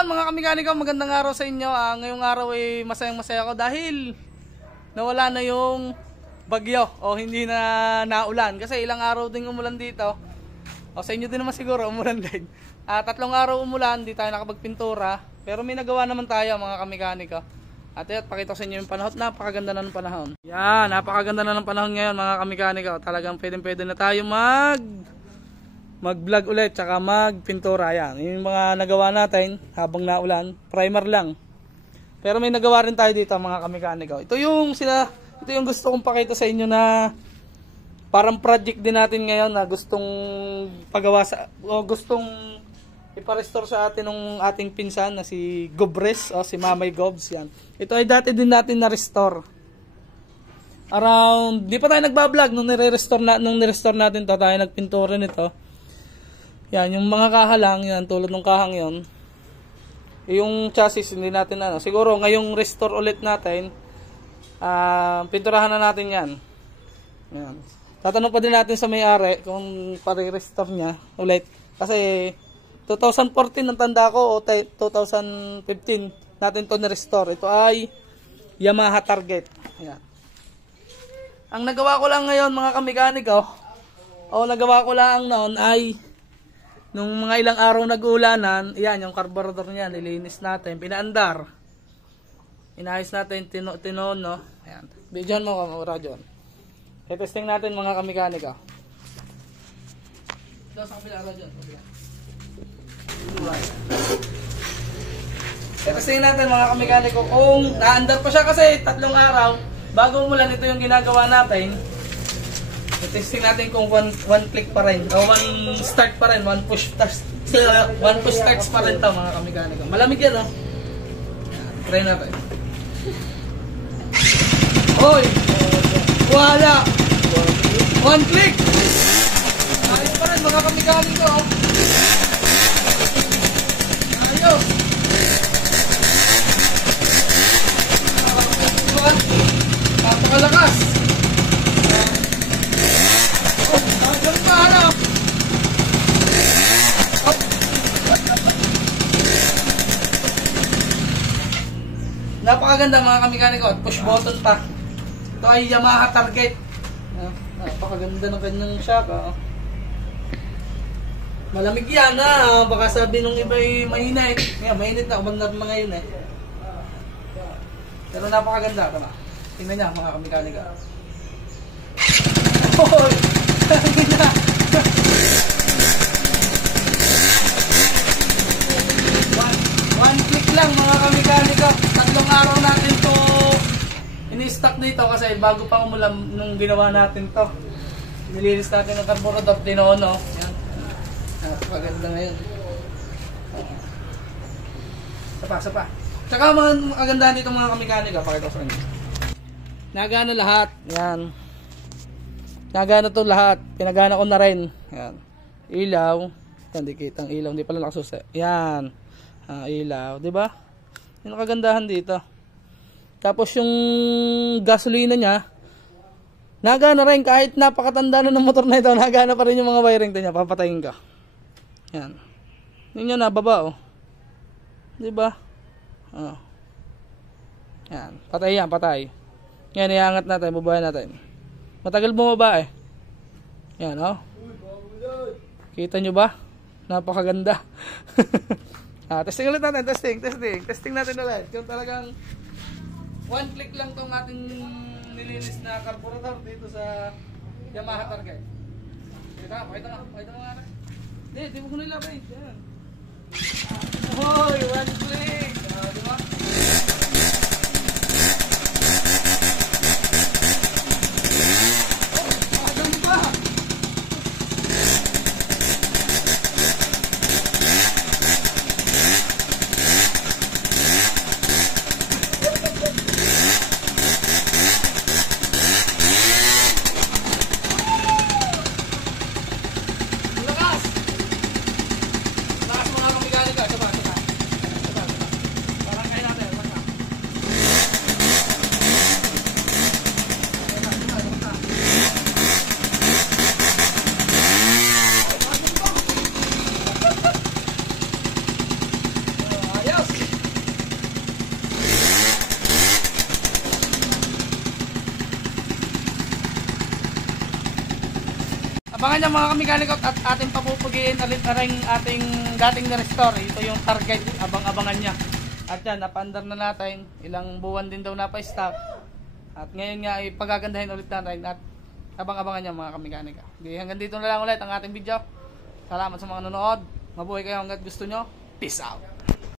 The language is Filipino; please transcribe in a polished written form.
Yan mga kamikaniko, magandang araw sa inyo. Ngayong araw ay masayang-masaya ako dahil nawala na yung bagyo o hindi na naulan. Kasi ilang araw din umulan dito. O sa inyo din naman siguro umulan din. 3 araw umulan, di tayo nakapagpintura. Pero may nagawa naman tayo mga kamikaniko. At pakita ko sa inyo yung panahon. Napakaganda na ng panahon. Yan, napakaganda na ng panahon ngayon mga kamikaniko. Talagang pwede na tayo mag-vlog ulit tsaka magpintura. Yan, yung mga nagawa natin habang naulan, primer lang. Pero may nagawa rin tayo dito mga kamikaniko. Ito yung gusto kong pakita sa inyo na parang project din natin ngayon na gustong pagawa o gustong ipa-restore sa atin ng ating pinsan na si Gobres o si Mamay Gobs. Yan. Ito ay dati din natin na-restore. Around, di pa tayo nagbablog nung nire-restore natin to, tayo nagpintura nito. Yan, yung mga kahalang, yan, tulad ng kahang yon. Yung chassis, hindi natin siguro ngayong restore ulit natin, pinturahan na natin yan. Yan. Tatanong pa din natin sa may-ari kung pare-restore niya ulit. Kasi 2014 ang tanda ko o 2015 natin to ni-restore. Ito ay Yamaha Target. Yan. Ang nagawa ko lang ngayon mga kamikaniko, o nagawa ko lang noon ay nung mga ilang araw nag-uulanan, yan yung carburetor niya, nilinis natin, pinaandar. Inayos natin, tinono. Ayan. Bidyohan mo ka, Rajon. I-testing natin mga kamikaniko. Ito sa kabila, Rajon. I-testing natin mga kamikaniko kung naandar pa siya kasi 3 araw. Bago umulan, ito yung ginagawa natin. I-testing natin kung one click pa rin o one start pa rin, one push starts pa rin to mga kamikaniko. Malamig yan, try natin. Hoy! Wala! One click! Ayos pa rin mga kamikaniko. Ayos! Napakalakas! Napakaganda mga kamikaniko at push button pa. Ito ay Yamaha Target. Napakaganda ng kanyang shock. Malamig yan baka sabi nung iba ay mainit. Mainit na umandar na ngayon Pero napakaganda. Tama. Tingnan niya mga kamikaniko. Hoy! One click lang mga kamikaniko. 3 araw natin to ini-stock dito kasi bago pa umulan nung ginawa natin to. Nilinis natin ng carburetor, tinono. Yan. Maganda ngayon. Sapa. Tsaka mga kagandahan dito mga kamikaniko. Pakita ko sa inyo. Nagana lahat. Yan. Nagana to lahat. Pinagana ko na rin. Yan. Ilaw. Yan, di kitang ilaw. Hindi pala nakasusi. Yan. Ilaw. Diba? Yung kagandahan dito. Tapos yung gasolina niya, nagana rin kahit napakatanda na ng motor na ito, nagana pa rin yung mga wiring niya. Papatayin ka. Yan. Yun yun, nababa diba? Yan. Patay yan, patay. Yan, iangat natin, bubayan natin. Matagal bumaba Yan, Kita nyo ba? Napakaganda. Testing ulit natin, testing natin ulit. Kung talagang one click lang tong ating nilinis na carburetor dito sa Yamaha Target. Pakita mo nga na. Di mo ko nilabay. Yan. Hoy, one click. Diba? Parang kailangan Abangan niya mga kamikaniko at ating papupugiin ulit na rin ating dating na-restore. Ito yung target, abang-abangan niya. At yan, napandar na natin. Ilang buwan din daw napa-stock. At ngayon nga ay pagagandahin ulit natin at abang-abangan niya mga kamikanika. Okay, hanggang dito na lang ulit ang ating video. Salamat sa mga nanonood. Mabuhay kayo hanggat gusto nyo. Peace out!